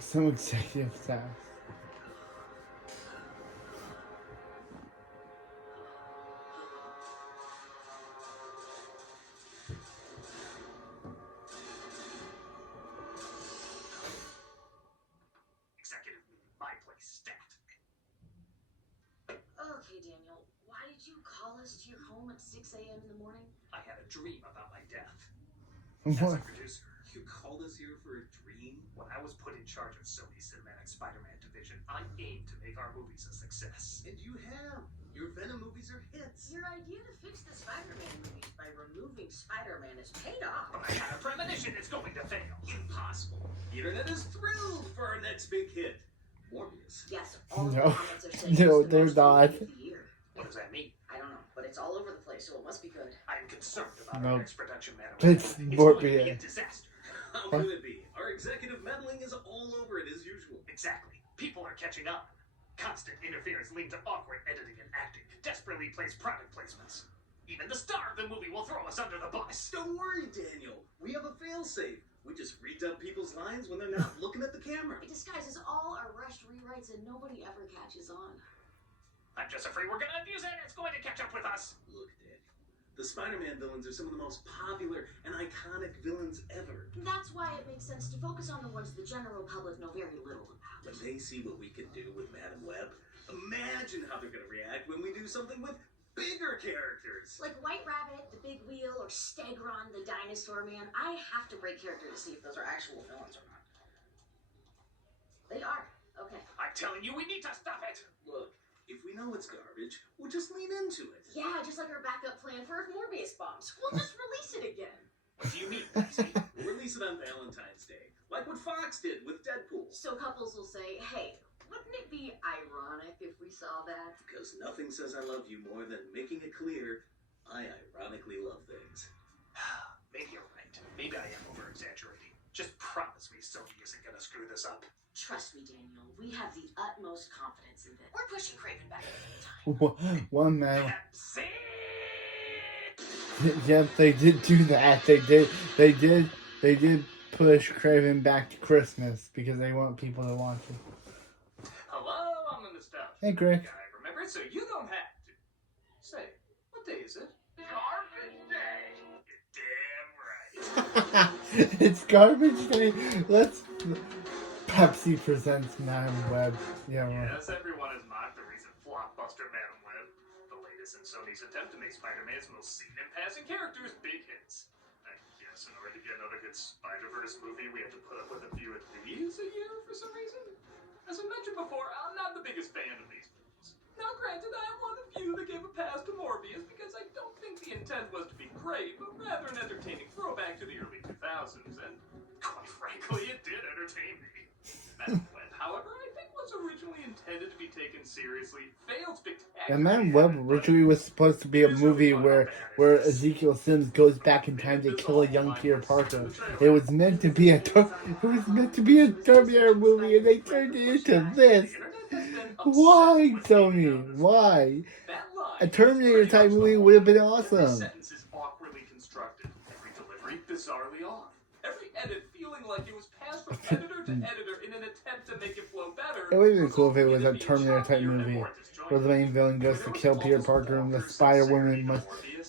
Some executive task. Executive meeting, my place, stat. Okay, Daniel, why did you call us to your home at 6 a.m. in the morning? I had a dream about my death. What? As a producer, You called us here for a dream? when I was put in charge of Sony's Cinematic Spider-Man division, I aimed to make our movies a success. And you have. Your Venom movies are hits. Your idea to fix the Spider-Man movies by removing Spider-Man has paid off. But I had a premonition it's going to fail. Impossible. The internet is thrilled for our next big hit. Morbius. Yes, all No. the comments are saying No, it's the they're most not. movie of the year. What does that mean? I don't know, but it's all over the place, so it must be good. I am concerned about No. our next production matter. It's going to be a Morbius. disaster. How could it be? Our executive meddling is all over it as usual. Exactly. People are catching up. Constant interference leads to awkward editing and acting. Desperately placed product placements. Even the star of the movie will throw us under the bus. Don't worry, Daniel. We have a failsafe. We just redub people's lines when they're not looking at the camera. It disguises all our rushed rewrites and nobody ever catches on. I'm just afraid we're gonna abuse it and it's going to catch up with us. Look, Daniel. The Spider-Man villains are some of the most popular and iconic villains ever. That's why it makes sense to focus on the ones the general public know very little about. When they see what we can do with Madam Web, imagine how they're going to react when we do something with bigger characters. Like White Rabbit, the Big Wheel, or Stegron, the Dinosaur Man. I have to break character to see if those are actual villains or not. They are. Okay. I'm telling you, we need to stop it. Look, if we know it's garbage, we'll just lean into it. Yeah, just like our backup plan for if Morbius bombs. We'll just release it again. What do you mean, Cassie? We'll release it on Valentine's Day, like what Fox did with Deadpool. So couples will say, hey, wouldn't it be ironic if we saw that? Because nothing says I love you more than making it clear I ironically love things. Maybe you're right. Maybe I am over-exaggerating. Just promise me Sony isn't gonna screw this up. Trust me, Daniel. We have the utmost confidence in it. We're pushing Craven back at the time. One man. Sick! Yep, they did do that. They did push Craven back to Christmas because they want people to watch it. Hello, I'm the nostalgia Hey, Greg. guy. Remember it so you don't have to. Say, what day is it? Garbage Day. You're damn right. It's garbage day. Let's. Pepsi presents Madam Web. Yeah, well. Yes, everyone has mocked the recent blockbuster Madam Web. The latest in Sony's attempt to make Spider-Man's most seen and passing characters big hits. I guess in order to get another good Spider-Verse movie, we have to put up with a few of these a year for some reason. As I mentioned before, I'm not the biggest fan of these movies. Now granted, I am one of the few that gave a pass to Morbius because I don't think the intent was to be great, but rather an entertaining throwback to the early 2000s, and quite frankly, it did entertain me. Madam Web, however, I think was originally intended to be taken seriously, failed spectacularly. And Madam Web originally was supposed to be a movie where Ezekiel Sims goes back in time to kill a young Peter Parker. It was meant to be a Terminator movie, and they turned it into this. Why, Sony? Why? A Terminator type movie would have been Every awesome. sentence is awkwardly constructed. Every delivery bizarrely off. Every edit feeling like it was passed from editor to editor in an attempt to make it flow better. It would have been cool if it was a Terminator type movie where the main villain goes to kill Peter Parker and the Spider-Woman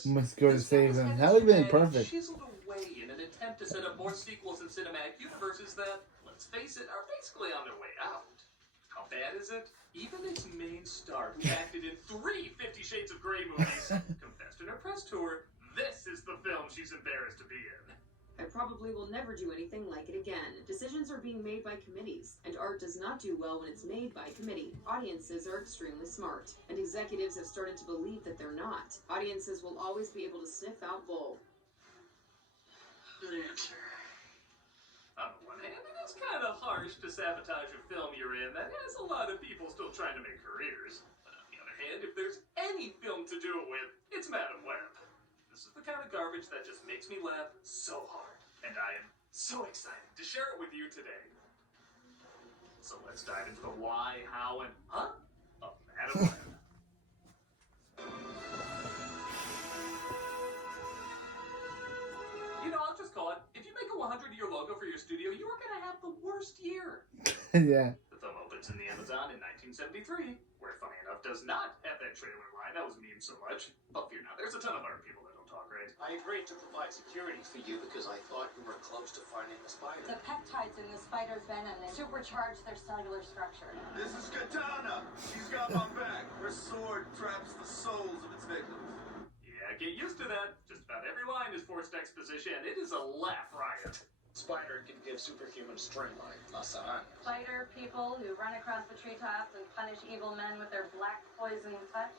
must go to save him. That would have been perfect. Chiseled away in an attempt to set up more sequels in cinematic universes that, let's face it, are basically on their way out. How bad is it? Even its main star, who acted in 3 50 Shades of Grey movies, confessed in her press tour, this is the film she's embarrassed to be in. I probably will never do anything like it again. Decisions are being made by committees, and art does not do well when it's made by committee. Audiences are extremely smart, and executives have started to believe that they're not. Audiences will always be able to sniff out bull. Good answer. On the one hand, it is kind of harsh to sabotage a film you're in that has a lot of people still trying to make careers. But on the other hand, if there's any film to do it with, it's Madam Web. This is the kind of garbage that just makes me laugh so hard. And I am so excited to share it with you today. So let's dive into the why, how, and huh of Madam Web. You know, I'll just call it. If you make a 100-year logo for your studio, you are going to have the worst year. Yeah. The film opens in the Amazon in 1973, where, funny enough, does not have that trailer line that was memed so much. But fear not, there's a ton of other people that don't talk right. I agreed to provide security for you because I thought you were close to finding the spider. The peptides in the spider's venom, they supercharge their cellular structure. This is Katana. She's got my back. Her sword traps the souls of its victims. Yeah, get used to that. Just about every line is forced exposition, and it is a laugh riot. Spider can give superhuman strength like Masan. Spider people who run across the treetops and punish evil men with their black poison touch.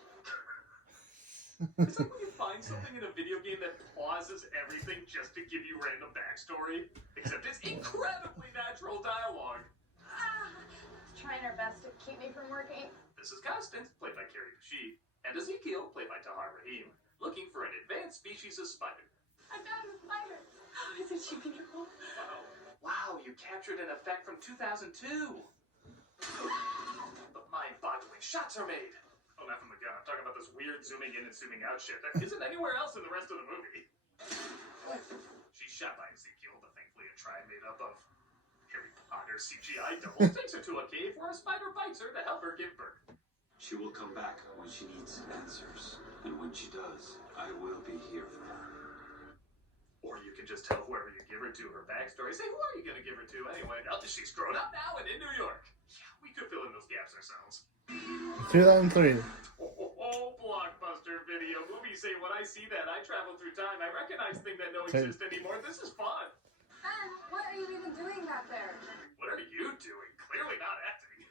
It's like when you find something in a video game that pauses everything just to give you random backstory, except it's incredibly natural dialogue. Trying her best to keep me from working. This is Constance, played by Carrie Bashir, and Ezekiel, played by Tahar Rahim, looking for an advanced species of spider. I found the spider. Oh, isn't she beautiful? Wow, you captured an effect from 2002. But mind-boggling shots are made. Oh, not from the gun. I'm talking about this weird zooming in and zooming out shit that isn't anywhere else in the rest of the movie. She's shot by Ezekiel, but thankfully a tribe made up of Harry Potter CGI doubles takes her to a cave where a spider bites her to help her give birth. She will come back when she needs answers. And when she does, I will be here for her. Or you can just tell whoever you give her to her backstory. Say, who are you going to give her to anyway? Now that she's grown up now and in New York. Yeah, we could fill in those gaps ourselves. 2003. Oh, blockbuster video. Movies say when I see that, I travel through time. I recognize things that don't exist anymore. This is fun. What are you even doing back there? What are you doing? Clearly not acting.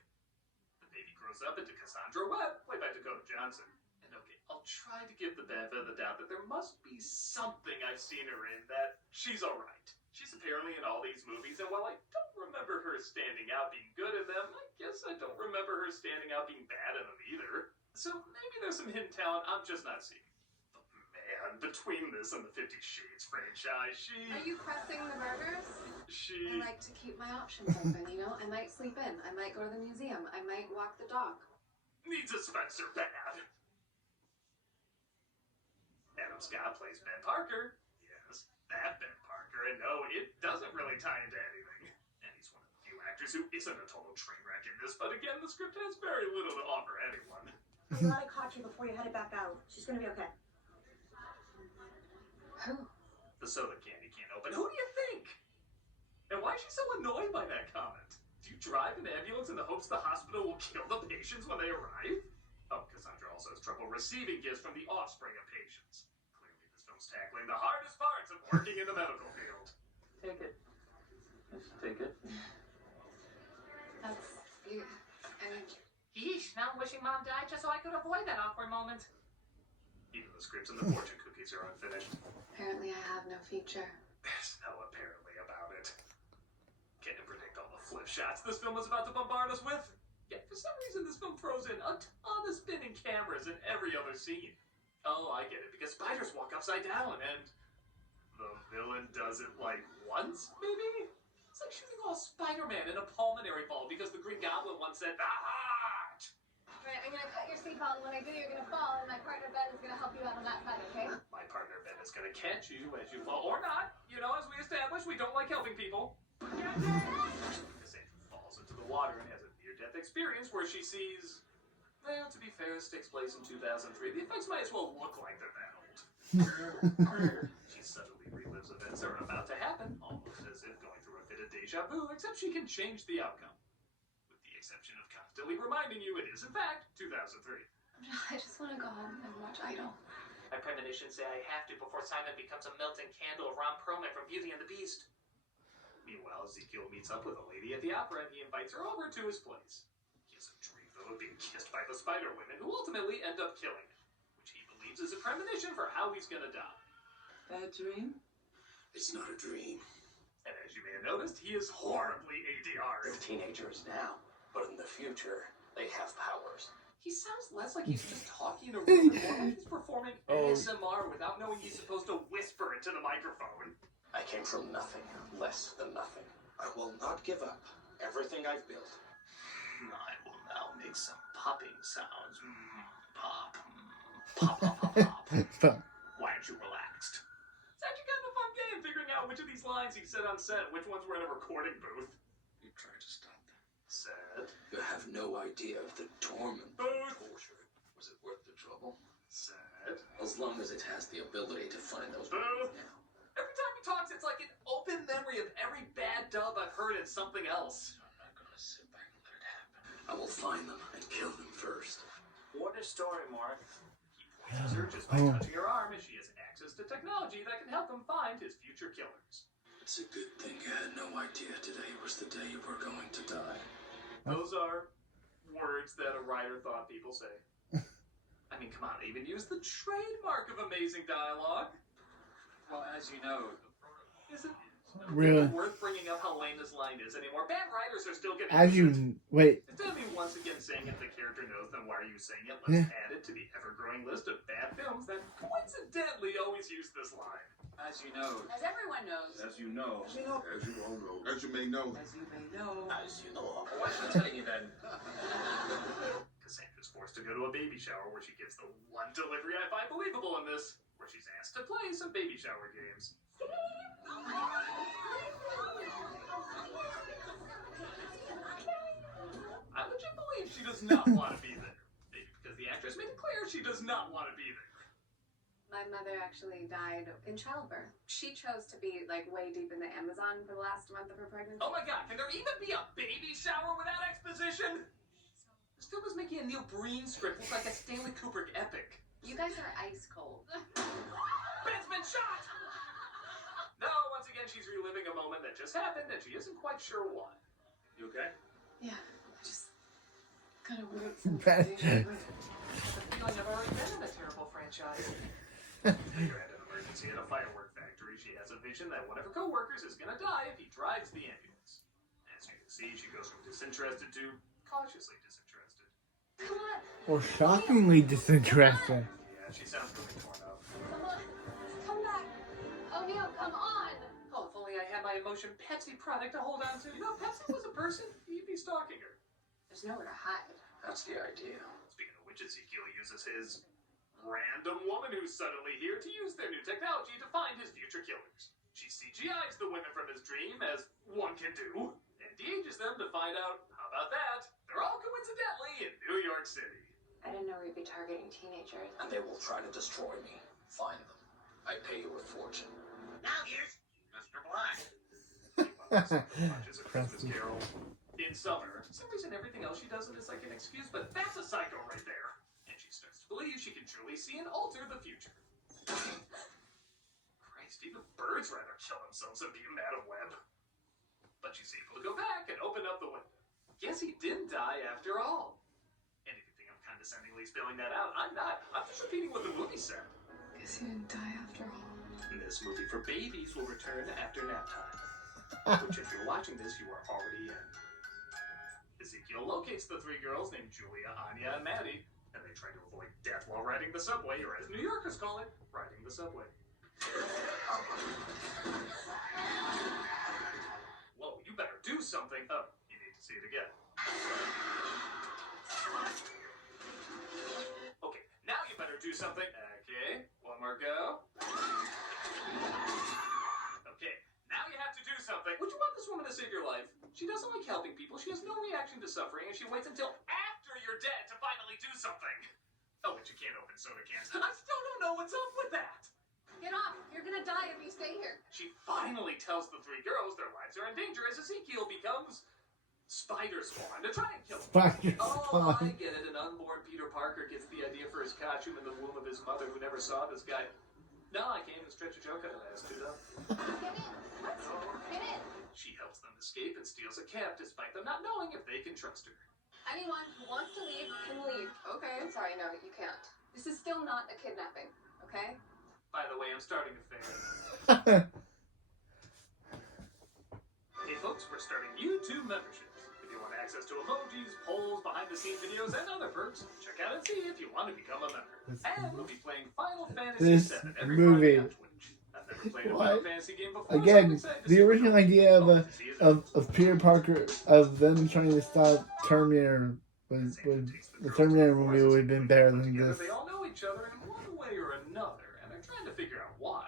The baby grows up into Cassandra Webb, played by Dakota Johnson. And okay, I'll try to give the benefit of the doubt that there must be something I've seen her in that she's alright. She's apparently in all these movies, and while I don't remember her standing out being good in them, I guess I don't remember her standing out being bad in them either. So maybe there's some hidden talent I'm just not seeing. But man, between this and the 50 Shades franchise, Are you pressing the burgers? She... I like to keep my options open, you know? I might sleep in. I might go to the museum. I might walk the dog. needs a Spencer bad. Adam Scott plays Ben Parker. Yes, that Ben Parker. And no, it doesn't really tie into anything. And he's one of the few actors who isn't a total train wreck in this, but again, the script has very little to offer anyone. I'm glad I caught you before you headed back out. She's gonna be okay. Who? The soda candy can't open. Who do you think? And why is she so annoyed by that comment? Do you drive an ambulance in the hopes the hospital will kill the patients when they arrive? Oh, Cassandra also has trouble receiving gifts from the offspring of patients. Clearly this film's tackling the hardest parts of working in the medical field. Take it. Just take it. That's you. And Yeesh, now I'm wishing Mom died just so I could avoid that awkward moment. Even the scripts and the fortune cookies are unfinished. apparently I have no future. There's no apparently about it. Can't predict all the flip shots this film was about to bombard us with. Yet for some reason this film throws in a ton of spinning cameras in every other scene. Oh, I get it, because spiders walk upside down and the villain does it like once, maybe? It's like shooting off Spider-Man in a pulmonary ball because the Green Goblin once said, "Ah!" Right, I'm gonna cut your seatbelt, and when I do, you're gonna fall, and my partner Ben is gonna help you out on that side, okay? My partner Ben is gonna catch you as you fall, or not. You know, as we established, we don't like helping people. Cassandra falls into the water and has a near-death experience where she sees... Well, to be fair, this takes place in 2003. The effects might as well look like they're that old. She suddenly relives events that are about to happen, almost as if going through a bit of deja vu, except she can change the outcome. With the exception of constantly reminding you it is, in fact, 2003. I just want to go home and watch Idol. My premonitions say I have to before Simon becomes a melting candle of Ron Perlman from Beauty and the Beast. Meanwhile, Ezekiel meets up with a lady at the opera and he invites her over to his place. He has a dream, though, of being kissed by the spider women who ultimately end up killing him, which he believes is a premonition for how he's gonna die. Bad dream? It's not a dream. And as you may have noticed, he is horribly ADR'd. They're teenagers now, but in the future, they have powers. He sounds less like he's just talking in a room and more like he's performing ASMR without knowing he's supposed to whisper into the microphone. I came from nothing, less than nothing. I will not give up everything I've built. I will now make some popping sounds. Pop. Pop, pop, pop, pop. Stop. Why aren't you relaxed? It's actually kind of a fun game figuring out which of these lines he said on set and which ones were in a recording booth. You tried to stop them. Said. You have no idea of the torment. Booth. Was it worth the trouble? Said. As long as it has the ability to find those. Booth. Every time he talks, it's like an open memory of every bad dub I've heard in something else. I'm not gonna sit back and let it happen. I will find them and kill them first. What a story, Mark. He poisons her just by touching her arm, as she has access to technology that can help him find his future killers. It's a good thing you had no idea today was the day you were going to die. Those are words that a writer thought people say. I mean, come on, they even use the trademark of amazing dialogue. Well, as you know, Is it Really? worth bringing up how lame this line is anymore? Bad writers are still getting As use it. you wait, Instead of me once again saying if the character knows, then why are you saying it? Let's add it to the ever-growing list of bad films that coincidentally always use this line. as you know, As everyone knows. As you know. As you know. As you all know. As you may know. as you may know. As you know. Why am I telling you then? Cassandra's forced to go to a baby shower where she gives the one delivery I find believable in this, where she's asked to play some baby shower games. I legit believe she does not want to be there. Maybe because the actress made it clear she does not want to be there. My mother actually died in childbirth. She chose to be like way deep in the Amazon for the last month of her pregnancy. Oh my god, can there even be a baby shower without exposition? This film is making a Neil Breen script look like a Stanley Kubrick epic. You guys are ice cold. Ben's been shot! No, once again, she's reliving a moment that just happened and she isn't quite sure why. You okay? Yeah, just kind of weird. Ben. I have a feeling I've already been in a terrible franchise. You're at an emergency at a firework factory. She has a vision that one of her co-workers is gonna die if he drives the ambulance. As you can see, she goes from disinterested to cautiously disinterested. Come on. or shockingly disinterested. Yeah, she sounds really torn up. Come on, come back. Oh no, come on. Oh, if only I had my emotion Pepsi product to hold on to. You know, if Pepsi was a person, you'd be stalking her. There's nowhere to hide. That's the idea. Speaking of which, Ezekiel uses his random woman who's suddenly here to use their new technology to find his future killers. She CGIs the women from his dream, as one can do, and de-ages them to find out, how about that, they're all coincidentally in New York City. I didn't know we'd be targeting teenagers. And they will try to destroy me. Find them. I pay you a fortune. Now here's Mr. Black. Watches A Christmas Carol in summer. For some reason, everything else she does is like an excuse, but that's a psycho right there. And she starts to believe she can truly see and alter the future. Christ, even birds rather kill themselves than be Madam Webb. But she's able to go back and open up the window. Guess he didn't die after all. And if you think I'm condescendingly spelling that out, I'm not. I'm just repeating what the movie said. Guess he didn't die after all. This movie for babies will return after nap time. Which, if you're watching this, you are already in. Ezekiel locates the three girls named Julia, Anya, and Maddie, and they try to avoid death while riding the subway, or as New Yorkers call it, riding the subway. Whoa, you better do something. Oh, you need to see it again. Okay, now you better do something. Okay, one more go. Okay, now you have to do something. Would you want this woman to save your life? She doesn't like helping people. She has no reaction to suffering, and she waits until after you're dead to finally do something. Oh, but you can't open soda cans. I still don't know what's up with that. Get off! You're gonna die if you stay here. She finally tells the three girls their lives are in danger as Ezekiel becomes Spider Spawn to try and kill them. Spider Oh, I Spawn. get it. An unborn Peter Parker gets the idea for his costume in the womb of his mother who never saw this guy. No, I can't even stretch a joke out of that. It's too dumb. Get in. What? Get in. She helps them escape and steals a cab despite them not knowing if they can trust her. Anyone who wants to leave can leave. Okay. I'm sorry, no, you can't. This is still not a kidnapping, okay? By the way, I'm starting a fan. Hey folks, we're starting YouTube memberships. If you want access to emojis, polls, behind-the-scenes videos, and other perks, check out and see if you want to become a member. And we'll be playing Final Fantasy This VII every movie. Friday on Twitch. I've never played a What? Final Fantasy game before. so I'm Again, excited to the see what original they'll idea do. of See you then. Peter Parker, of them trying to stop Terminator, was the Terminator movie would have been better than Together, this. they all know each other in one way or another, and they're trying to figure out why.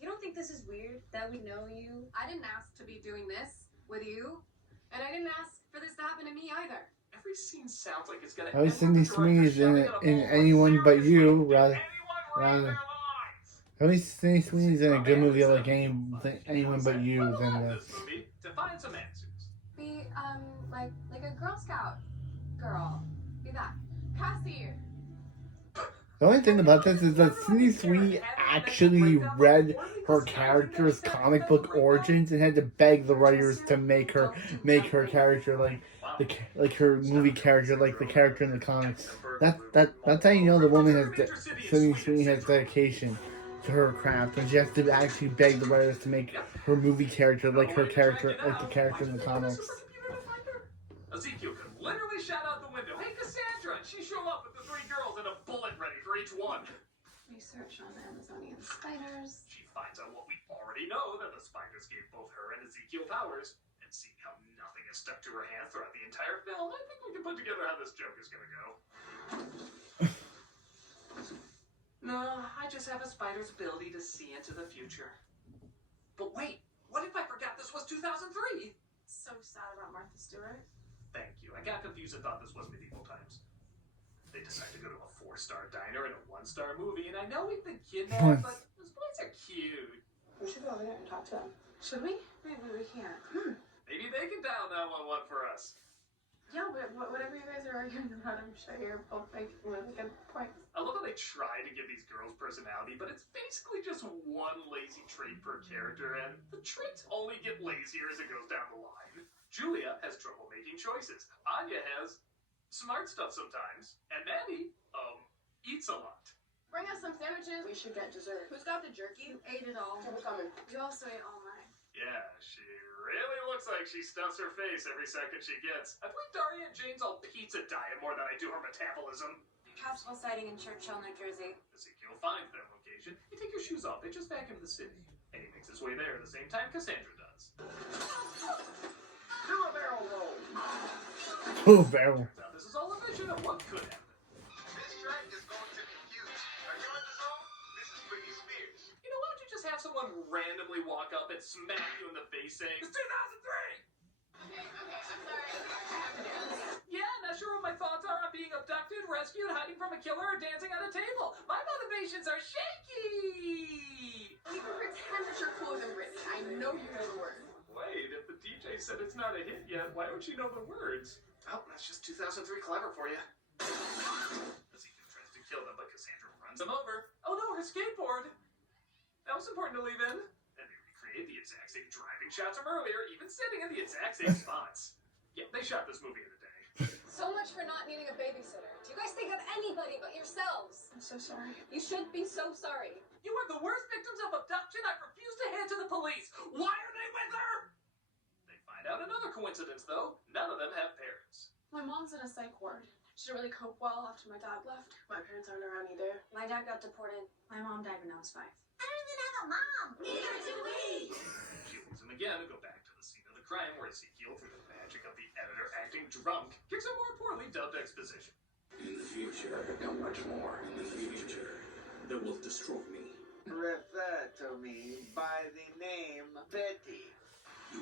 You don't think this is weird that we know you? I didn't ask to be doing this with you, and I didn't ask for this to happen to me either. Every scene sounds like it's gonna At least end with Sydney the director Sweeney's shouting at a in bull, Anyone But seriously, You, did rather. anyone read their lines? At least Sydney Sweeney's in a good movie like Anyone But You than this this. movie to find some answers. Be like a Girl Scout girl. Be that. Cassie. The only thing about this is that Sydney Sweeney actually read her character's comic book origins and had to beg the writers to make her character like her movie character, like the character in the comics. That's how you know the woman Sydney Sweeney has dedication to her craft, and she has to actually beg the writers to make her movie character like the character in the comics. Ezekiel could literally shout out the window, "Hey Cassandra!" and she show up with the 3 girls and a bullet ready for each one. Research on Amazonian spiders. She finds out what we already know, that the spiders gave both her and Ezekiel powers. And seeing how nothing is stuck to her hand throughout the entire film, I think we can put together how this joke is gonna go. No, I just have a spider's ability to see into the future. But wait, what if I forgot this was 2003? So sad about Martha Stewart. Thank you. I got confused and thought this was medieval times. They decide to go to a 4-star diner and a 1-star movie, and I know we've been kidnapped, but those boys are cute. We should go over there and talk to them. Should we? Maybe we can't. Maybe they can dial 911 for us. Yeah, but whatever you guys are arguing about, I'm sure you're both making really good points. I love how they try to give these girls personality, but it's basically just one lazy trait per character, and the traits only get lazier as it goes down the line. Julia has trouble making choices. Anya has smart stuff sometimes, and Maddie, eats a lot. Bring us some sandwiches. We should get dessert. Who's got the jerky? You ate it all. We're coming. You also ate all mine. Yeah, she really looks like she stuffs her face every second she gets. I believe Daria and Jane's all pizza diet more than I do her metabolism. Possible sighting in Churchill, New Jersey. Ezekiel finds their location. You take your shoes off, they just vacuum the city. And he makes his way there at the same time Cassandra does. Do a barrel roll. Oh, barrel. Turns out this is all a vision of what could happen. This track is going to be huge. Are you in the zone? This is Britney Spears. You know, why don't you just have someone randomly walk up and smack you in the face saying, "It's 2003! Okay, I'm sorry. I have to dance. Yeah, not sure what my thoughts are on being abducted, rescued, hiding from a killer, or dancing at a table. My motivations are shaky! You can pretend that you're cooler than Britney. I know you know the word. Wait, if the DJ said it's not a hit yet, why don't you know the words? Oh, that's just 2003 clever for you. Ezekiel tries to kill them, but Cassandra runs him over. Oh no, her skateboard! That was important to leave in. And they recreate the exact same driving shots from earlier, even sitting in the exact same spots. Yeah, they shot this movie in a day. So much for not needing a babysitter. Do you guys think of anybody but yourselves? I'm so sorry. You should be so sorry. You are the worst victims of abduction I refuse to hand to the police. Why are they with her? They find out another coincidence, though. None of them have parents. My mom's in a psych ward. She didn't really cope well after my dad left. My parents aren't around either. My dad got deported. My mom died when I was 5. I don't even have a mom. Neither do we. She leaves him again to go back to the scene of the crime where Ezekiel, through the magic of the editor acting drunk, gives a more poorly dubbed exposition. In the future, how much more? In the future, They will destroy me. Refer to me by the name Betty.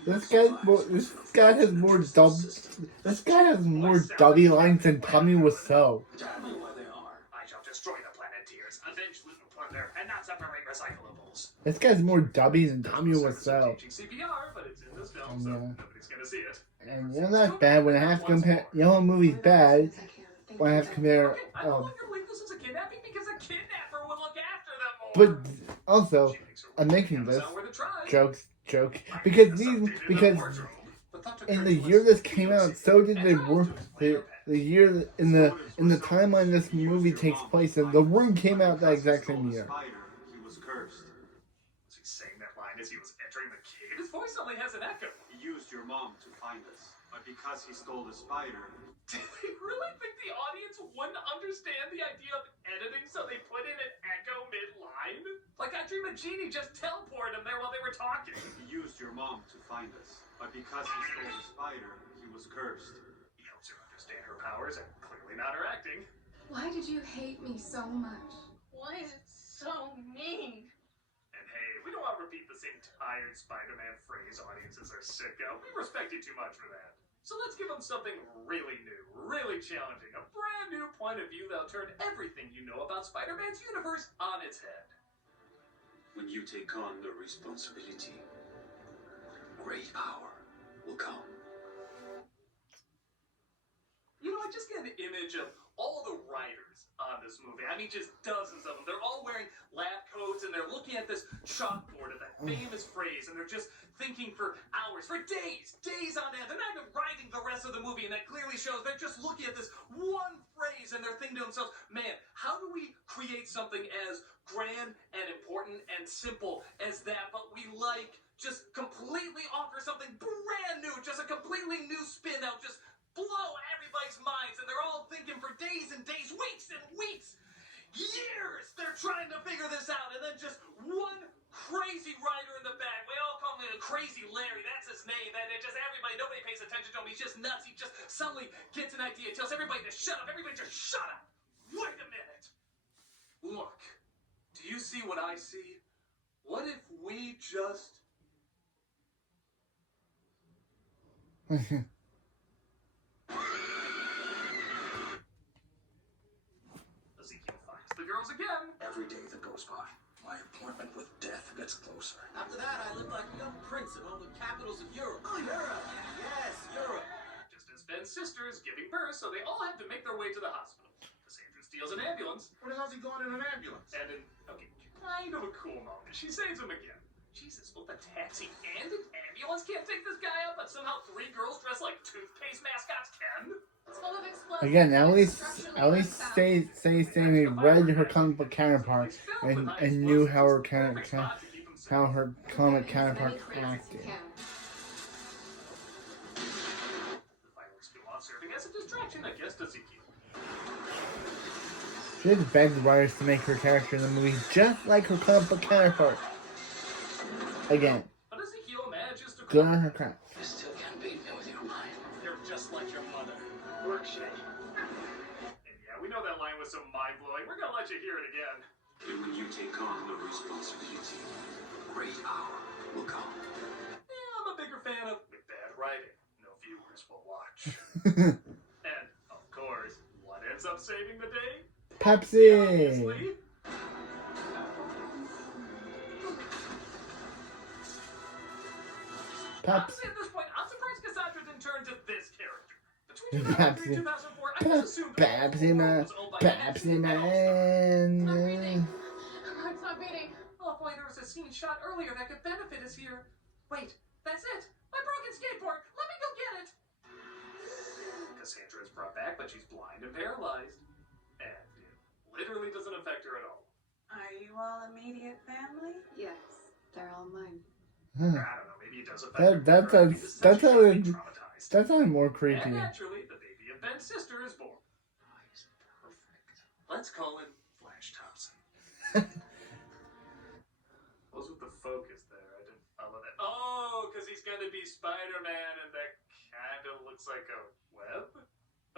This guy has more dubby lines than Tommy Wiseau. Tell me where they are. I shall destroy the Planeteers, avenge loot and plunder, and not separate recyclables. This guy's more dubby than Tommy Wiseau. Teaching CPR, but it's in this film, so nobody's gonna see it. And you know that's bad when I have to compare. You know, a movie's bad when I have to compare. Okay, I no longer believe this is a kidnapping because a kidnapper will look after them more. But also, I'm making this Sound worth a try. joke because in the year this came out, so did the year in the timeline this movie takes place in. The Room came out that exact same year. He was cursed. Was he saying that line as he was entering the cave? His voice only has an echo. He used your mom to find us, but because he stole the spider, Did they really think the audience wouldn't understand the idea of editing, so they put in an echo mid-line? Like I Dream a Genie just teleported him there while they were talking. he used your mom to find us, but because he stole the spider, he was cursed. He helps her understand her powers and clearly not her acting. Why did you hate me so much? Why is it so mean? And hey, we don't want to repeat the same tired Spider-Man phrase audiences are sick of. We respect you too much for that. So let's give them something really new, really challenging, a brand new point of view that'll turn everything you know about Spider-Man's universe on its head. When you take on the responsibility, great power will come. You know, I just get an image of all the writers on this movie. I mean, just dozens of them. They're all wearing lab coats, and they're looking at this chalkboard of that famous phrase, and they're just thinking for hours, for days on end. They're not even writing the rest of the movie, and that clearly shows they're just looking at this one phrase, and they're thinking to themselves, man, how do we create something as grand and important and simple as that, but we just completely offer something brand new, just a completely new spin that'll just blow everybody's minds, and they're all thinking for days and days, weeks and weeks, years, they're trying to figure this out, and then just one crazy writer in the back, we all call him Crazy Larry, that's his name, and it just everybody, nobody pays attention to him, he's just nuts, he just suddenly gets an idea, tells everybody to shut up, everybody just shut up, wait a minute, look, do you see what I see? What if we just... Ezekiel finds the girls again. Every day that goes by, my appointment with death gets closer. After that, I lived like a young prince in all the capitals of Europe. Oh, Europe! Yes, Europe! Just as Ben's sister's giving birth, so they all have to make their way to the hospital. Cassandra steals an ambulance. Where the hell's he going in an ambulance? And in, kind of a cool moment, she saves him again. Jesus, both a taxi and an ambulance can't take this guy up, but somehow 3 girls dressed like toothpaste mascots can? It's full of explosives. Again, at least say they read her comic book counterpart and knew how her comic counterpart acted. The fireworks go off, serving as a distraction against Ezekiel. She had begged the writers to make her character in the movie just like her comic book counterpart. Again, But Ezekiel manages to... good on her craft. You still can't beat me with your mind. You're just like your mother. Work shit. And yeah, we know that line was so mind-blowing. We're gonna let you hear it again. And when you take on the responsibility, great power will come. Yeah, I'm a bigger fan of with bad writing. No viewers will watch. And, of course, what ends up saving the day? Pepsi! Obviously. Honestly, at this point, I'm surprised Cassandra didn't turn to this character. Between 2003 and 2004, I just assumed Pepsi Man. Pepsi Man. Heart's not beating. Oh boy, there was a scene shot earlier that could benefit us here. Wait, that's it. My broken skateboard. Let me go get it. Cassandra is brought back, but she's blind and paralyzed. And it literally doesn't affect her at all. Are you all immediate family? Yes, they're all mine. I don't know, maybe it does affect her. That sounds more creepy. And naturally, the baby of Ben's sister is born. Oh, he's perfect. Let's call him Flash Thompson. What was with the focus there? I didn't follow that. Oh, because he's going to be Spider-Man, and that kind of looks like a web?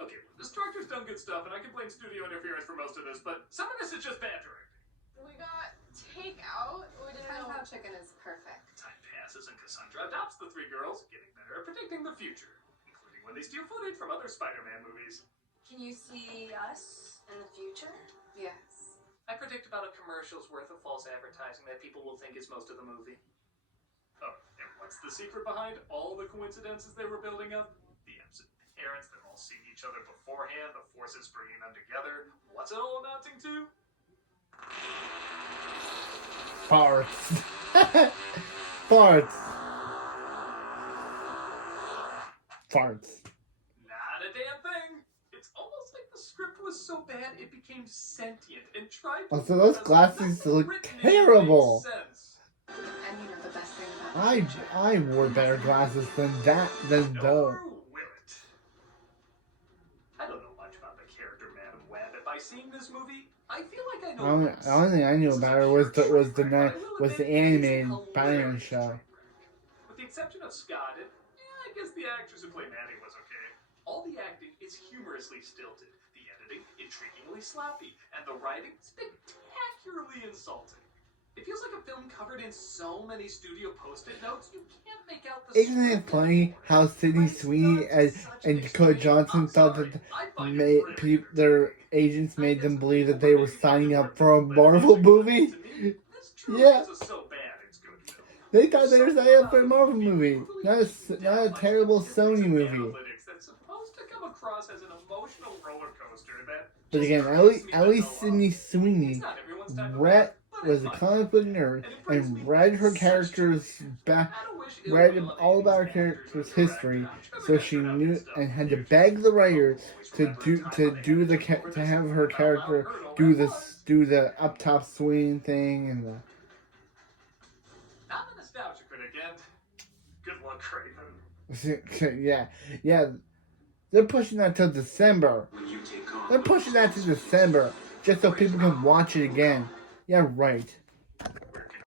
Okay, this director's done good stuff, and I can blame studio interference for most of this, but some of this is just bad directing. We got takeout. We didn't know. Takeout chicken is perfect. Time passes, and Cassandra adopts the 3 girls, getting better at predicting the future, including when they steal footage from other Spider-Man movies. Can you see us in the future? Yes. I predict about a commercial's worth of false advertising that people will think is most of the movie. Oh, and what's the secret behind all the coincidences they were building up? The absent parents, them all seeing each other beforehand, the forces bringing them together. What's it all amounting to? Farts. Farts. Farts. Not a damn thing. It's almost like the script was so bad it became sentient and tried to... Also, those glasses look terrible. And you know the best thing about I wore better glasses than those. Nor will it. I don't know much about the character Madam Webb. If I seen this movie, I feel like I know. The only thing I knew about her was the animated Spider-Man show. With the exception of Scott, and I guess the actress who played Maddie was okay. All the acting is humorously stilted, the editing intriguingly sloppy, and the writing spectacularly insulting. It feels like a film covered in so many studio post-it notes, you can't make out the Isn't it funny how Sydney Sweeney and Dakota Johnson thought that their agents made them believe that they were signing up for a Marvel movie? Yeah. They thought they were signing up for a Marvel movie, not a terrible Sony movie. That's supposed to come across as an emotional roller coaster that But again, at least Sydney Sweeney was a comic book nerd and read her characters back, read all about her character's history, so she knew and had to beg the writer to have her character do the up top swing thing and the. I'm a nostalgia critic, and good luck, Craven. Yeah. They're pushing that till December. They're pushing that to December just so people can watch it again. Yeah, right.